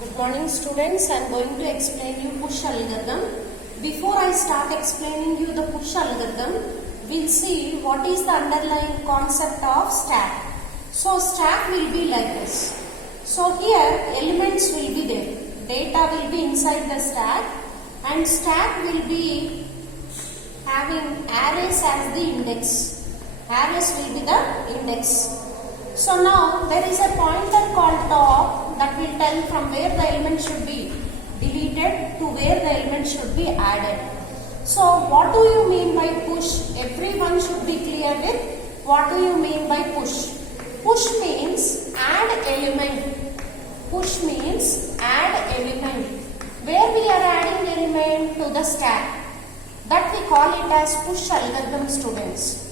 Good morning students, I am going to explain you push algorithm. Before I start explaining you the push algorithm, we will see what is the underlying concept of stack. So stack will be like this. So here elements will be there, data will be inside the stack and stack will be having arrays as the index. Arrays will be the index. So now there is a pointer called top that will tell from where the element should be deleted to where the element should be added. So what do you mean by push? Everyone should be clear with what do you mean by push. Push means add element. Push means add element. Where we are adding element to the stack. That we call it as push algorithm, students.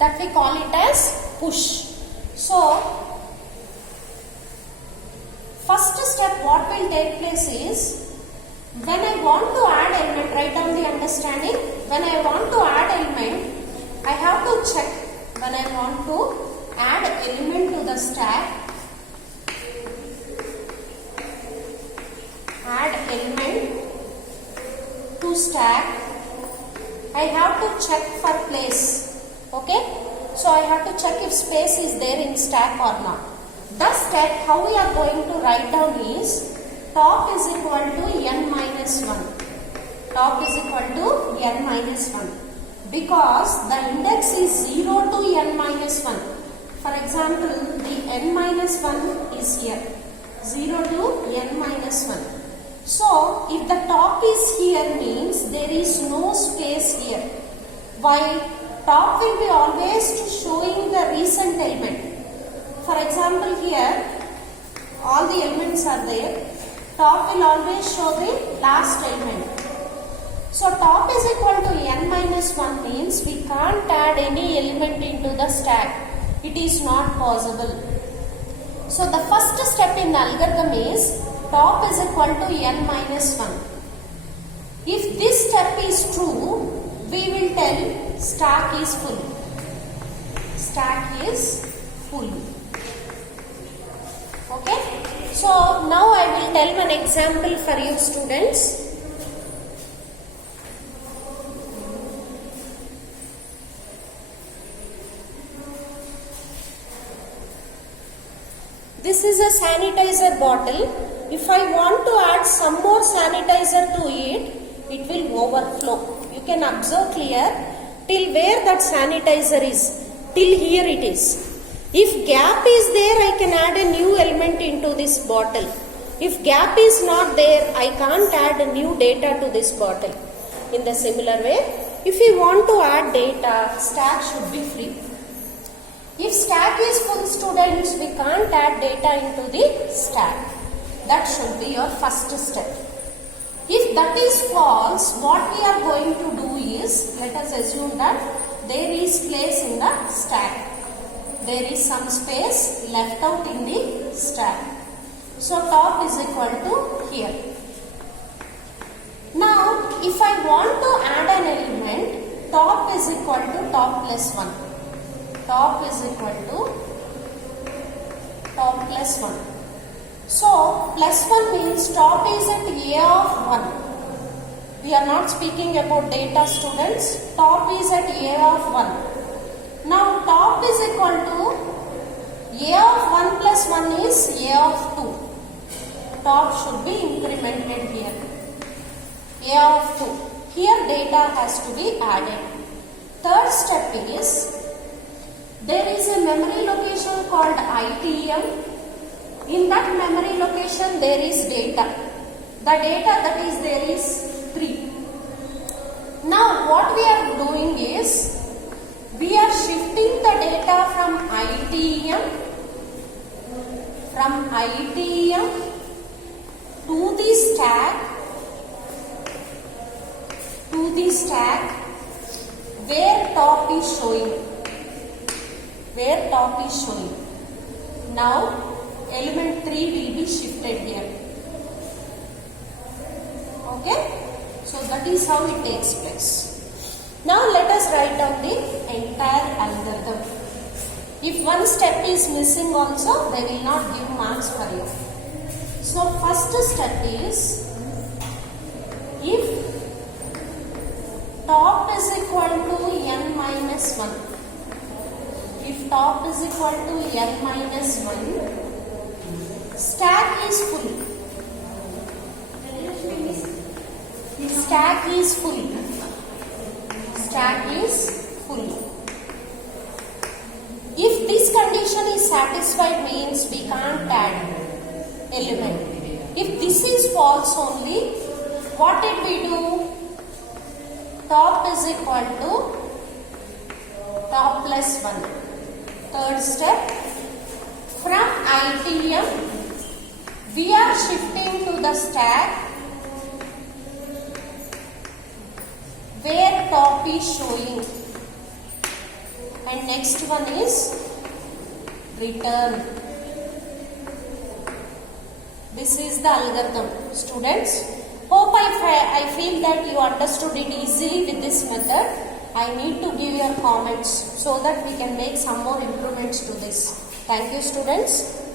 That we call it as push. So, first step what will take place is, when I want to add element, write down the understanding. When I want to add element, I have to check. When I want to add element to the stack, add element to stack, I have to check for place. Okay? So I have to check if space is there in stack or not. The step how we are going to write down is top is equal to n minus 1. Top is equal to n minus 1. Because the index is 0 to n minus 1. For example, the n minus 1 is here. 0 to n minus 1. So if the top is here means there is no space here. While top will be always showing the recent element. For example, here all the elements are there. Top will always show the last element. So top is equal to n minus 1 means we can't add any element into the stack. It is not possible. So the first step in the algorithm is top is equal to n minus 1. If this step is true, we will tell stack is full. Stack is full. Okay? So now I will tell one example for you students. This is a sanitizer bottle. If I want to add some more sanitizer to it, it will overflow. You can observe clear till where that sanitizer is. Till here it is. If gap is there, I can add a new element into this bottle. If gap is not there, I can't add a new data to this bottle. In the similar way, if you want to add data, stack should be free. If stack is full, students, we can't add data into the stack. That should be your first step. If that is false, what we are going to do is, let us assume that there is place in the stack. There is some space left out in the stack. So top is equal to here. Now, if I want to add an element, top is equal to top plus 1. Top is equal to top plus 1. So, plus 1 means top is at A of 1. We are not speaking about data, students. Top is at A of 1. Now, top is equal to A of 1 plus 1 is A of 2. Top should be incremented here. A of 2. Here data has to be added. Third step is, there is a memory location called ITM. In that memory location there is data. The data that is there is 3. Now what we are doing is, we are shifting the data from ITM to the stack where top is showing. Now element 3 will be shifted here. Okay? So that is how it takes place. Now let us write down the entire algorithm. If one step is missing also, they will not give marks for you. So So first step is, if top is equal to n minus 1, if top is equal to n minus 1, stack is full. Stack is full. Stack is full. If this condition is satisfied, means we can't add element. If this is false only, what did we do? Top is equal to top plus 1. Third step, from ITM we are shifting to the stack where top is showing, and next one is return. This is the algorithm, students. Hope I feel that you understood it easily with this method. I need to give your comments so that we can make some more improvements to this. Thank you, students.